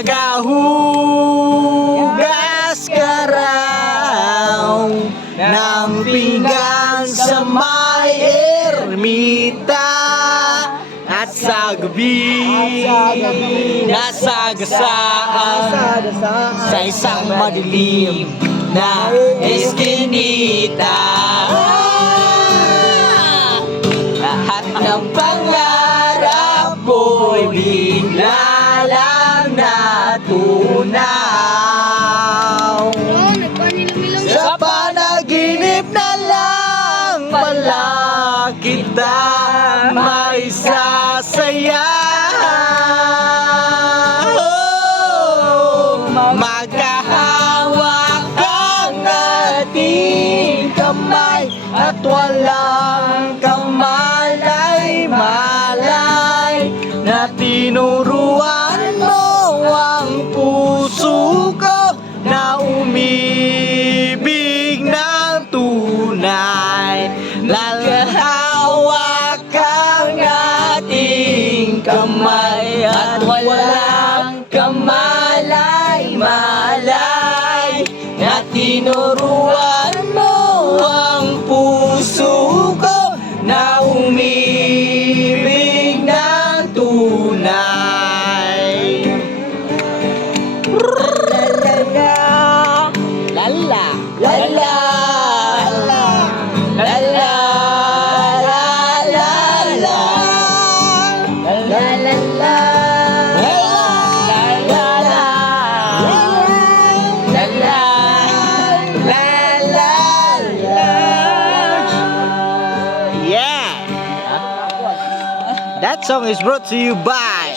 Nagahugas ka raw ng pinggan sa may ermita. At sa gabi, nasagasaan sa isang madilim na eskinita. Lahat ng pangarap ko'y bigla lang natunaw. Sa panaginip na lang pala kita may sasaya. Magkahawak ang ating kamay at walang kamalay-malay na tinuruan mo ang puso ko na umibig ng tunay. Lalahawak ang ating kamay at walang kamalay-malay na tinuruan mo ang puso ko na umibig ng tunay. Lala, lala, lala, yeah. That song is brought to you by